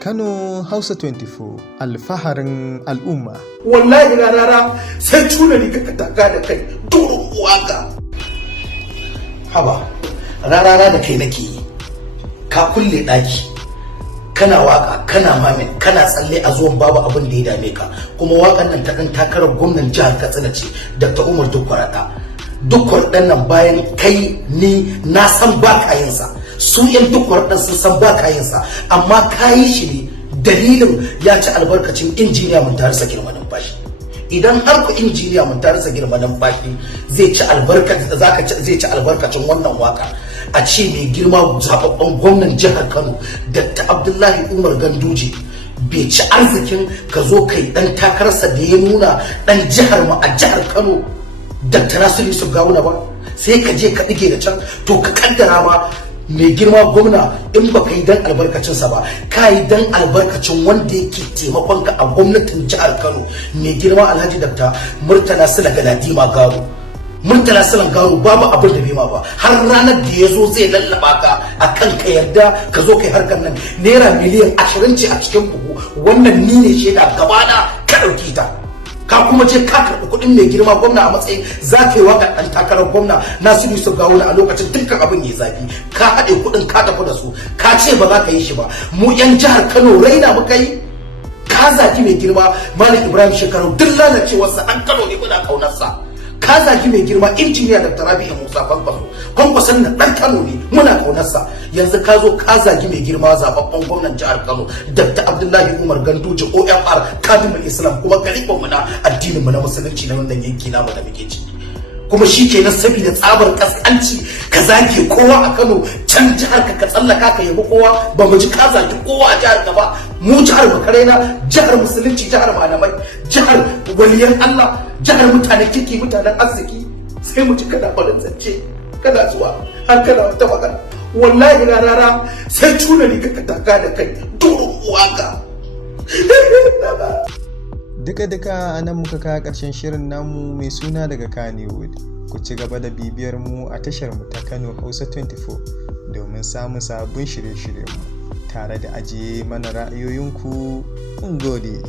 Kano Hausa 24 alfaharin al'umma. Wallahi rarara sai tuna ni ka taka da kai durin waka. Haba, rarara da kai nake yi. Ka kulle daki. Kana waka, kana mamin, kana tsalle a zuwan babu abin da ya dame ka. Kuma wakan nan ta dan takarar gwamnan jihar Katsina ce, Dr. Umar Dukwarada. Dukwardan nan bayan kai ni na san ba kayinsa. Su yan Dukwardan sun san ba kayinsa, amma kayi shi ne dalilin ya ci albarkacin injiniya mun tare sa girma numfashi. Idan har ku injiniya mun tare sa girma numfashi zai ci albarkacin wannan waka, a ce mai girma zababben gwamnan jihar Kano Dr. Abdullahi Umar Ganduje bai ci arzikin ka zo kai dan takararsa da ya nuna dan jihar mu a jihar Kano Dr. Nasiru Yusuf Gawuna ba, sai ka je ka dige da can to ka kaddara ma mai girma gwamna in baka yi dan albarkacinsa ba, ka yi dan albarkacin wanda yake taimakon ka a gwamnatin jihar Kano mai girma Alhaji Dr. Murtala Sula Galadima Garu. Murtala Sula Garu babu abin da bai ma ba, har ranar da ya zo zai lallaba ka akan ka yarda ka zo kai harkar nan naira miliyan 20 ce a cikin buhu, wannan ni ne shaida gabana ka dauki ta. Ka kuma je ka karɓi kuɗin mai girma gwamna a matsayin za ka yi waka ɗan takarar gwamna Nasiru Yusuf Gawuna a lokacin dukkan abin ya zafi, ka haɗe kuɗin ka tafi da su, ka ce ba za ka yi shi ba. Mu 'yan jihar Kano raina muka yi, ka zagi mai girma Malam Ibrahim Shekaru duk lalacewarsa ɗan Kano ne muna ƙaunarsa. Ka zagi mai girma injiniya Dr. Rabi'u Musa Kwankwason nan ɗan Kano ne muna ƙaunarsa. Yanzu ka zo ka zagi mai girma zababben gwamnan jihar Kano Dr. Abdullahi Umar Ganduje OFR Kadimul Islam, kuma galibin mu na addinin mu na musulunci na wannan yanki namu da muke ciki. Kuma shi kenan saboda tsabar kaskanci ka zage kowa a Kano, can jihar ka tsallaka ka yabi kowa, ba mu ji ka zagi kowa a jihar ka ba. Mu jihar Makarena, jihar musulunci, jihar malamai, jihar waliyan Allah, jihar mutanen kirki, mutanen arziki, sai mu ji kana faɗin zance, kana zuwa har kana wata magana. Wallahi rarara sai tuna ni ka taka da kai durin waka. Duka a nan muka kawo ƙarshen shirin namu mai suna daga Kannywood. Ku ci gaba da bibiyar mu a tashar mu ta Kano Hausa 24 domin samun sabbin shirye-shiryenmu tare da ajiye mana ra'ayoyinku. Mun gode.